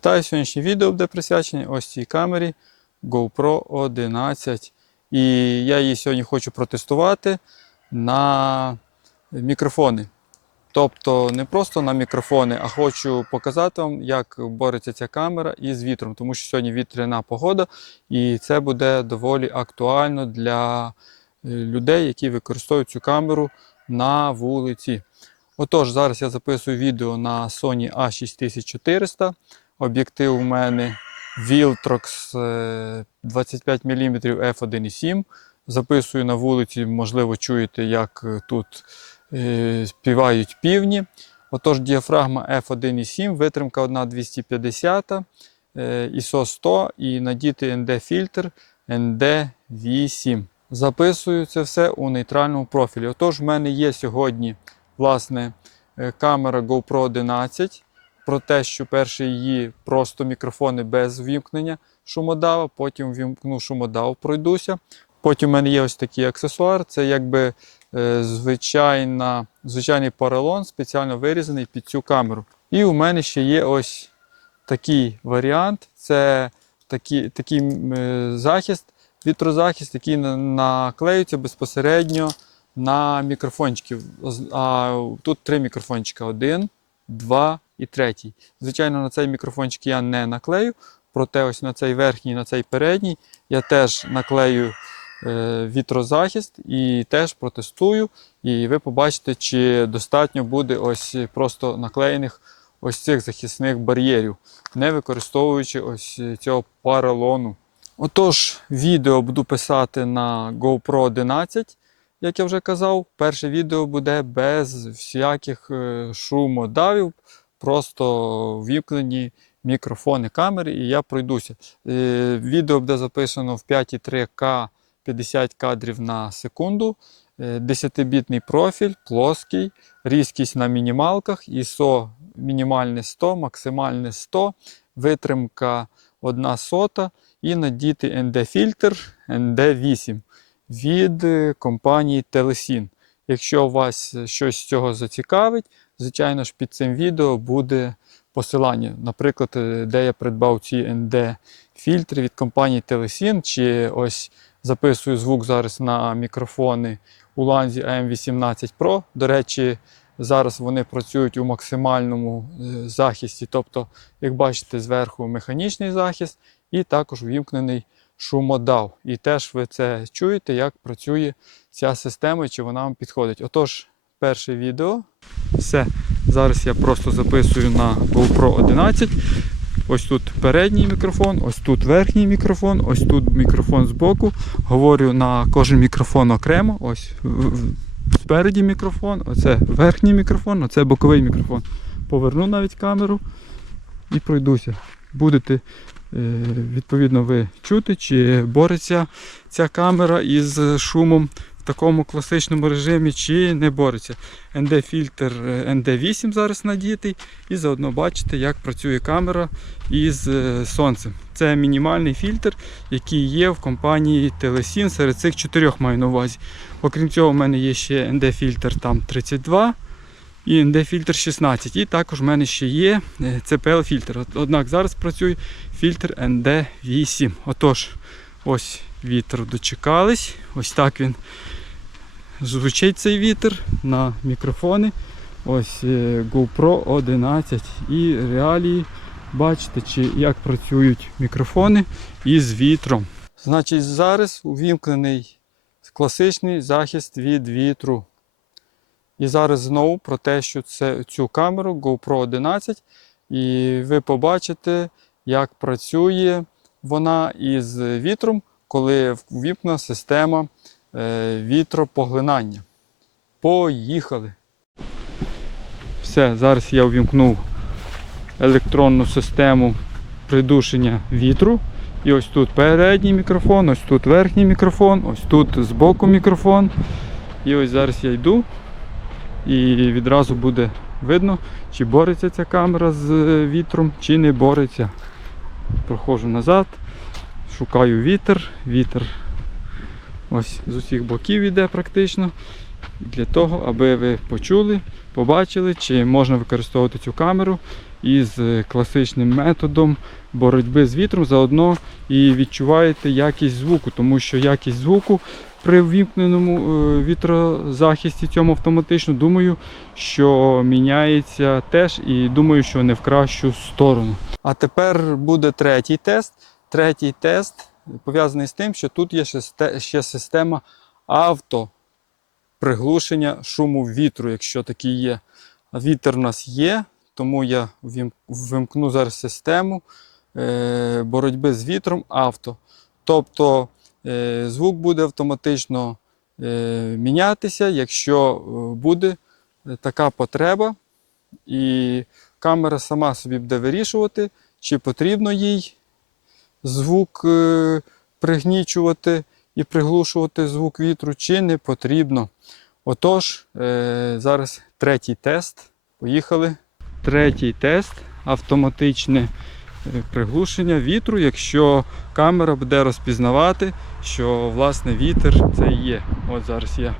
Вітаю! Сьогоднішнє відео буде присвячене ось цій камері GoPro 11. І я її сьогодні хочу протестувати на мікрофони. Тобто не просто на мікрофони, а хочу показати вам, як бореться ця камера із вітром, тому що сьогодні вітряна погода, і це буде доволі актуально для е, людей, які використовують цю камеру на вулиці. Отож, зараз я записую відео на Sony A6400. Об'єктив у мене Viltrox е, 25 мм f1.7. Записую на вулиці, можливо, чуєте, як е, тут е, співають півні. Отож, діафрагма f1.7, витримка 1,250, е, ISO 100 і надітий ND-фільтр ND8. Записую це все у нейтральному профілі. Отож, в мене є сьогодні власне, е, камера GoPro 11 про те, що перше її просто мікрофони без вімкнення шумодава, потім вімкну шумодав, пройдуся. Потім в мене є ось такий аксесуар, це якби е, звичайна, звичайний поролон, спеціально вирізаний під цю камеру. І у мене ще є ось такий варіант. Це такий, такий е, захист, вітрозахист, який на- наклеюється безпосередньо на мікрофончики. А тут три мікрофончика: один, два і третій. Звичайно, на цей мікрофончик я не наклею, проте ось на цей верхній, на цей передній я теж наклею е, вітрозахист і теж протестую. І ви побачите, чи достатньо буде ось просто наклеєних ось цих захисних бар'єрів, не використовуючи ось цього поролону. Отож, відео буду писати на GoPro 11 як я вже казав, перше відео буде без всяких е, шумодавів, просто ввімкнені мікрофони камери, і я пройдуся. Е, Відео буде записано в 5,3К 50 кадрів на секунду. 10-бітний профіль, плоский, різкість на мінімалках, ISO мінімальне 100, максимальне 100, витримка 1 сота і надітий ND-фільтр ND8 від е, компанії Telesin. Якщо вас щось з цього зацікавить, звичайно ж під цим відео буде посилання. Наприклад, е, де я придбав ці ND-фільтри від компанії Telesin, чи ось записую звук зараз на мікрофони у ланзі AM18 Pro. До речі, зараз вони працюють у максимальному е, захисті. Тобто, як бачите, зверху механічний захист і також увімкнений шумодав. І теж ви це чуєте, як працює ця система чи вона вам підходить. Отож, перше відео. Все. Зараз я просто записую на GoPro 11. Ось тут передній мікрофон, ось тут верхній мікрофон, ось тут мікрофон збоку. Говорю на кожен мікрофон окремо. Ось спереді мікрофон, оце верхній мікрофон, оце боковий мікрофон. Поверну навіть камеру і пройдуся. Будете е, відповідно ви чути, чи бореться ця камера із шумом такому класичному режимі, чи не бореться. ND-фільтр е, ND8 зараз надітий, і заодно бачите, як працює камера із е, сонцем. Це мінімальний фільтр, який є в компанії Telesin, серед цих чотирьох маю на увазі. Окрім цього, в мене є ще ND-фільтр там 32 і ND-фільтр 16. І також в мене ще є е, CPL-фільтр. Однак зараз працює фільтр ND8. Отож, ось вітер дочекались. Ось так він звучить цей вітер на мікрофони. Ось е, GoPro 11 і реалії. Бачите, чи як працюють мікрофони із вітром. Значить, зараз увімкнений класичний захист від вітру. І зараз знову про те, що це цю камеру GoPro 11, і ви побачите, як працює вона із вітром, коли ввімкнена система вітропоглинання. Поїхали! Все, зараз я увімкнув електронну систему придушення вітру. І ось тут передній мікрофон, ось тут верхній мікрофон, ось тут збоку мікрофон. І ось зараз я йду і відразу буде видно, чи бореться ця камера з е, вітром, чи не бореться. Проходжу назад, шукаю вітер. Вітер ось з усіх боків іде практично. Для того, аби ви почули, побачили, чи можна використовувати цю камеру із е, класичним методом боротьби з вітром, заодно і відчуваєте якість звуку, тому що якість звуку при ввімкненому е, вітрозахисті цьому автоматично, думаю, що міняється теж і думаю, що не в кращу сторону. А тепер буде третій тест. Третій тест пов'язаний з тим, що тут є ще система авто приглушення шуму вітру, якщо такий є. Вітер у нас є, тому я вимкну зараз систему е, боротьби з вітром авто. Тобто е, звук буде автоматично е, мінятися, якщо буде така потреба, і камера сама собі буде вирішувати, чи потрібно їй звук е, пригнічувати і приглушувати звук вітру, чи не потрібно. Отож, е, зараз третій тест. Поїхали. Третій тест автоматичне е, приглушення вітру, якщо камера буде розпізнавати, що власне вітер це є. От зараз я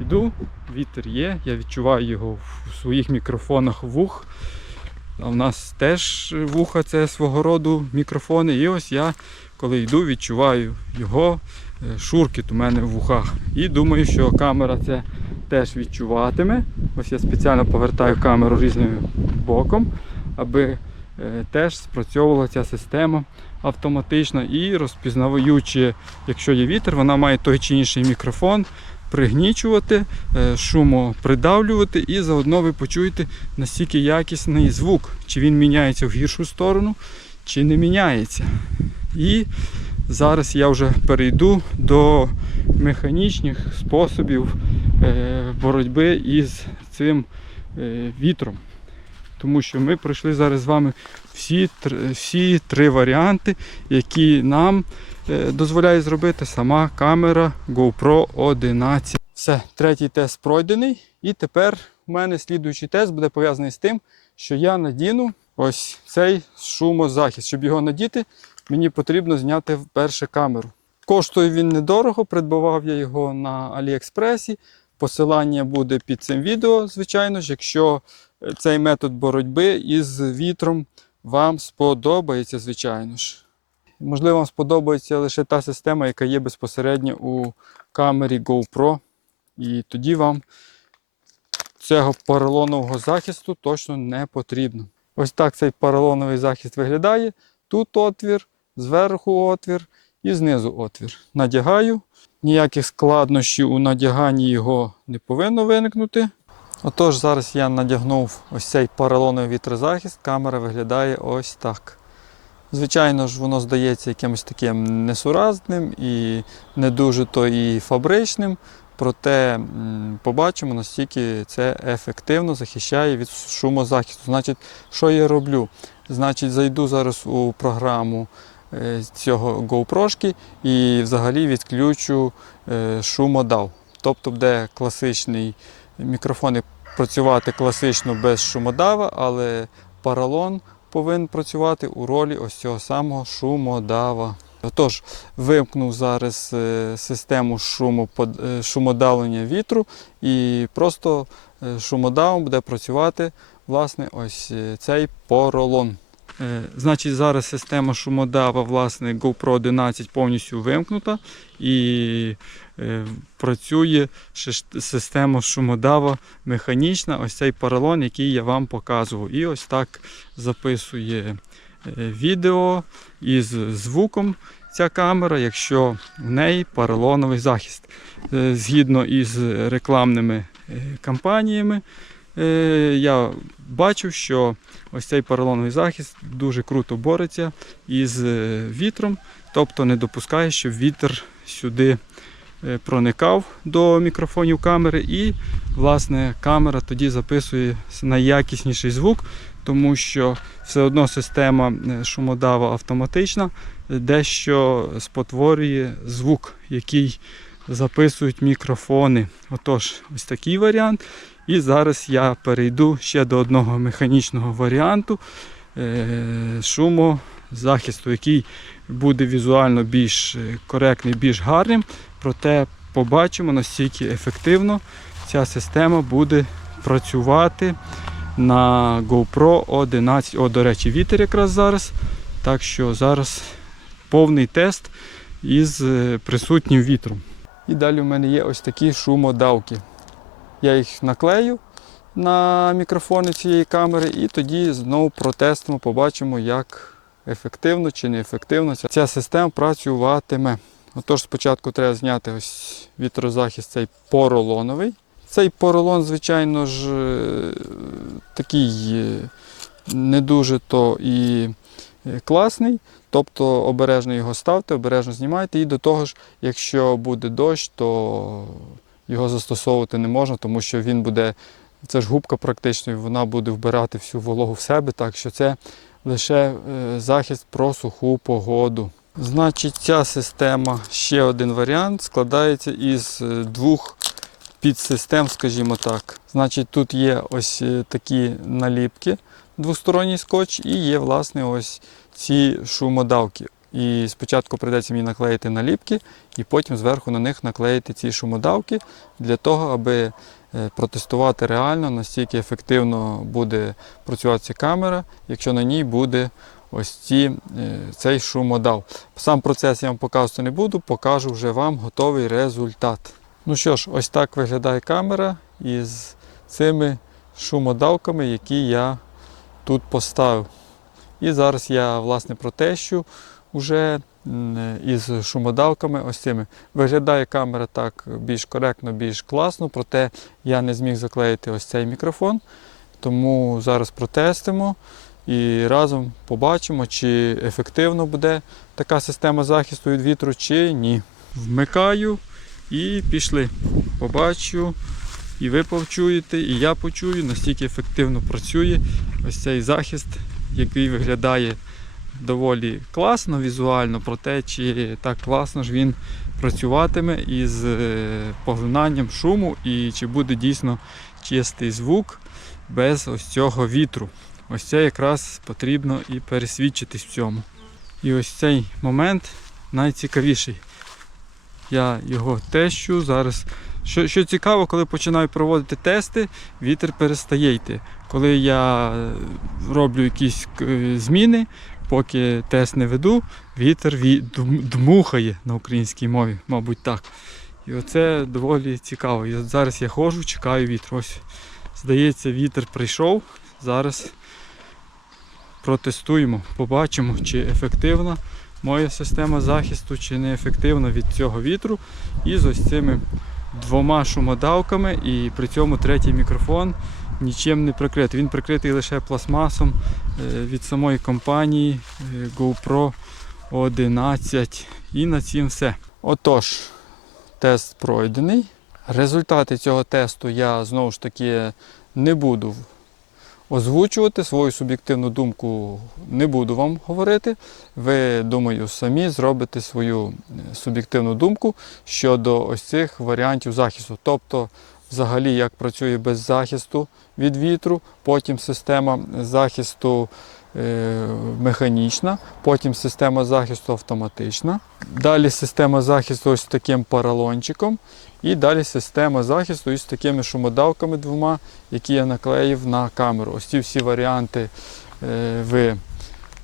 йду, вітер є, я відчуваю його в своїх мікрофонах вух. В нас теж вуха це свого роду мікрофони. І ось я, коли йду, відчуваю його е, шуркіт у мене в вухах. І думаю, що камера це теж відчуватиме. Ось я спеціально повертаю камеру різним боком, аби е, теж спрацьовувала ця система автоматично і розпізнаваючи, якщо є вітер, вона має той чи інший мікрофон. Пригнічувати, е, шумопридавлювати, і заодно ви почуєте настільки якісний звук, чи він міняється в гіршу сторону, чи не міняється. І зараз я вже перейду до механічних способів е, боротьби із цим е, вітром. Тому що ми пройшли зараз з вами всі, всі три варіанти, які нам дозволяє зробити сама камера GoPro 11. Все, третій тест пройдений. І тепер у мене слідуючий тест буде пов'язаний з тим, що я надіну ось цей шумозахист. Щоб його надіти, мені потрібно зняти вперше камеру. Коштує він недорого, придбавав я його на Аліекспресі. Посилання буде під цим відео, звичайно ж, якщо е, цей метод боротьби із вітром вам сподобається, звичайно ж. Можливо, вам сподобається лише та система, яка є безпосередньо у камері GoPro. І тоді вам цього поролонового захисту точно не потрібно. Ось так цей поролоновий захист виглядає. Тут отвір, зверху отвір і знизу отвір. Надягаю. Ніяких складнощів у надяганні його не повинно виникнути. Отож, зараз я надягнув ось цей поролоновий вітрозахист. Камера виглядає ось так. Звичайно ж, воно здається якимось таким несуразним і не дуже то і фабричним. Проте побачимо, наскільки це ефективно захищає від шумозахисту. Значить, що я роблю? Значить, зайду зараз у програму е, цього GoPro і взагалі відключу е, шумодав. Тобто буде класичний мікрофон працювати класично без шумодава, але паралон повинен працювати у ролі ось цього самого шумодава. Отож, вимкнув зараз е, систему е, шумодавлення вітру і просто е, шумодавом буде працювати власне ось цей поролон. Е, Значить, зараз система шумодава власне GoPro 11 повністю вимкнута і е, працює система шумодава механічна, ось цей поролон, який я вам показував. І ось так записує е, відео із звуком ця камера, якщо в неї поролоновий захист. Згідно із рекламними кампаніями, я бачив, що ось цей поролоновий захист дуже круто бореться із е, вітром, тобто не допускає, щоб вітер сюди е, проникав до мікрофонів камери, і власне камера тоді записує найякісніший звук, тому що все одно система е, шумодава автоматична, е, дещо спотворює звук, який записують мікрофони. Отож, ось такий варіант. І зараз я перейду ще до одного механічного варіанту е, шумозахисту, який буде візуально більш е, коректний, більш гарним. Проте побачимо, наскільки ефективно ця система буде працювати на GoPro 11. О, до речі, вітер якраз зараз. Так що зараз повний тест із е, присутнім вітром. І далі в мене є ось такі шумодавки. Я їх наклею на мікрофони цієї камери і тоді знову протестимо, побачимо, як ефективно чи неефективно ця- система працюватиме. Отож, спочатку треба зняти ось вітрозахист цей поролоновий. Цей поролон, звичайно ж, е, такий е, не дуже то і е, класний. Тобто обережно його ставте, обережно знімайте. І до того ж, якщо буде дощ, то його застосовувати не можна, тому що він буде, це ж губка практично, і вона буде вбирати всю вологу в себе, так що це лише е, захист про суху погоду. Значить, ця система, ще один варіант, складається із е, двох підсистем, скажімо так. Значить, тут є ось е, такі наліпки, двосторонній скотч, і є, власне, ось ці шумодавки. І спочатку прийдеться мені наклеїти наліпки, і потім зверху на них наклеїти ці шумодавки для того, аби е, протестувати реально, настільки ефективно буде працювати ця камера, якщо на ній буде ось ці, е, цей шумодав. Сам процес я вам показувати не буду, покажу вже вам готовий результат. Ну що ж, ось так виглядає камера із цими шумодавками, які я тут поставив. І зараз я власне протещу вже із шумодавками ось цими. Виглядає камера так більш коректно, більш класно, проте я не зміг заклеїти ось цей мікрофон. Тому зараз протестимо і разом побачимо, чи ефективно буде така система захисту від вітру, чи ні. Вмикаю і пішли. Побачу, і ви почуєте, і я почую, настільки ефективно працює ось цей захист, який виглядає доволі класно візуально, проте чи так класно ж він працюватиме із е, поглинанням шуму і чи буде дійсно чистий звук без ось цього вітру. Ось це якраз потрібно і пересвідчитись в цьому. І ось цей момент найцікавіший. Я його тещу зараз. Що, що цікаво, коли починаю проводити тести, вітер перестає йти. Коли я е, роблю якісь е, зміни, поки тест не веду, вітер дмухає на українській мові, мабуть так. І оце доволі цікаво. І зараз я ходжу, чекаю вітер. Ось, здається, вітер прийшов. Зараз протестуємо, побачимо, чи ефективна моя система захисту, чи не ефективна від цього вітру. І з ось цими двома шумодавками, і при цьому третій мікрофон нічим не прикритий. Він прикритий лише пластмасом е, від самої компанії е, GoPro 11. І на цім все. Отож, тест пройдений. Результати цього тесту я знову ж таки не буду озвучувати. Свою суб'єктивну думку не буду вам говорити. Ви, думаю, самі зробите свою е, суб'єктивну думку щодо ось цих варіантів захисту. Тобто, взагалі, як працює без захисту від вітру, потім система захисту е, механічна, потім система захисту автоматична. Далі система захисту ось таким паралончиком. І далі система захисту із такими шумодавками двома, які я наклеїв на камеру. Ось ці всі варіанти е, ви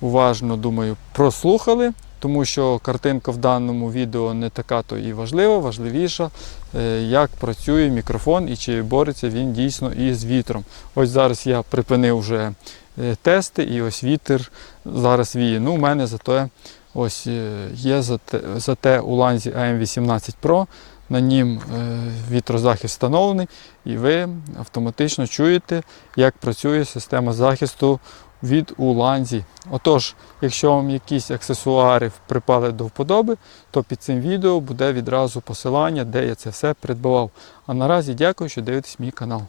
уважно, думаю, прослухали, тому що картинка в даному відео не така то і важлива, важливіша, е, як працює мікрофон і чи бореться він дійсно із вітром. Ось зараз я припинив вже е, тести, і ось вітер зараз віє. Ну, у мене зате ось е, є зате, зате у ланзі AM18 Pro. На нім вітрозахист встановлений, і ви автоматично чуєте, як працює система захисту від уланзі. Отож, якщо вам якісь аксесуари припали до вподоби, то під цим відео буде відразу посилання, де я це все придбавав. А наразі дякую, що дивитесь мій канал.